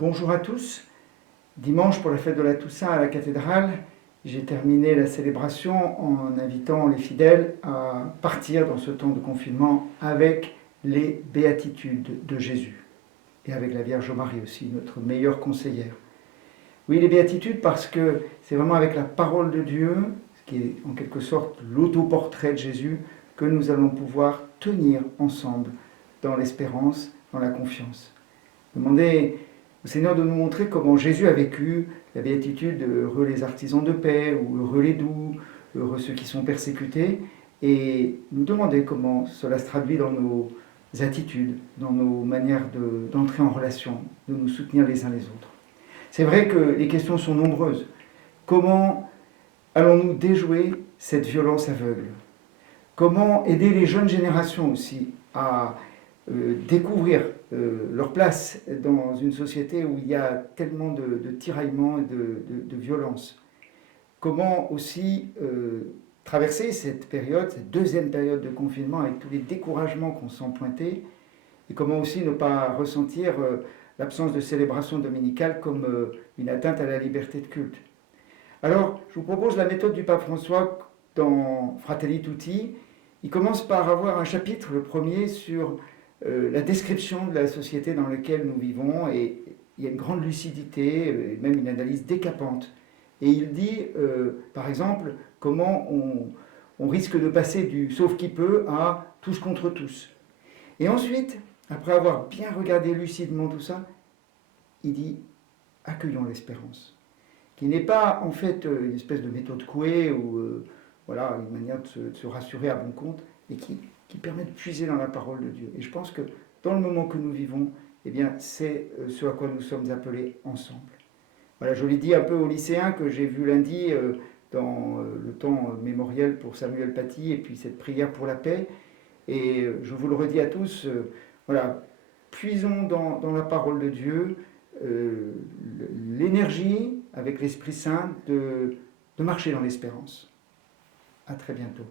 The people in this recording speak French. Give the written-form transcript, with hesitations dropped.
Bonjour à tous. Dimanche, pour la fête de la Toussaint à la cathédrale, j'ai terminé la célébration en invitant les fidèles à partir dans ce temps de confinement avec les béatitudes de Jésus et avec la Vierge Marie aussi, notre meilleure conseillère. Oui, les béatitudes parce que c'est vraiment avec la parole de Dieu, qui est en quelque sorte l'autoportrait de Jésus, que nous allons pouvoir tenir ensemble dans l'espérance, dans la confiance. Demandez au Seigneur de nous montrer comment Jésus a vécu la béatitude heureux les artisans de paix, ou heureux les doux, heureux ceux qui sont persécutés, et nous demander comment cela se traduit dans nos attitudes, dans nos manières d'entrer en relation, de nous soutenir les uns les autres. C'est vrai que les questions sont nombreuses. Comment allons-nous déjouer cette violence aveugle? Comment aider les jeunes générations aussi à découvrir leur place dans une société où il y a tellement de tiraillements et de violence? Comment aussi traverser cette période, cette deuxième période de confinement avec tous les découragements qu'on sent pointer, et comment aussi ne pas ressentir l'absence de célébration dominicale comme une atteinte à la liberté de culte? Alors, je vous propose la méthode du pape François dans Fratelli Tutti. Il commence par avoir un chapitre, le premier, sur la description de la société dans laquelle nous vivons, et il y a une grande lucidité, même une analyse décapante. Et il dit, par exemple, comment on risque de passer du sauf qui peut à tous contre tous. Et ensuite, après avoir bien regardé lucidement tout ça, il dit accueillons l'espérance, qui n'est pas en fait une espèce de méthode couée ou voilà, une manière de se rassurer à bon compte, mais qui permet de puiser dans la parole de Dieu. Et je pense que dans le moment que nous vivons, eh bien, c'est ce à quoi nous sommes appelés ensemble. Voilà, je l'ai dit un peu aux lycéens que j'ai vu lundi dans le temps mémoriel pour Samuel Paty et puis cette prière pour la paix. Et je vous le redis à tous, voilà, puisons dans la parole de Dieu l'énergie avec l'Esprit Saint de marcher dans l'espérance. À très bientôt.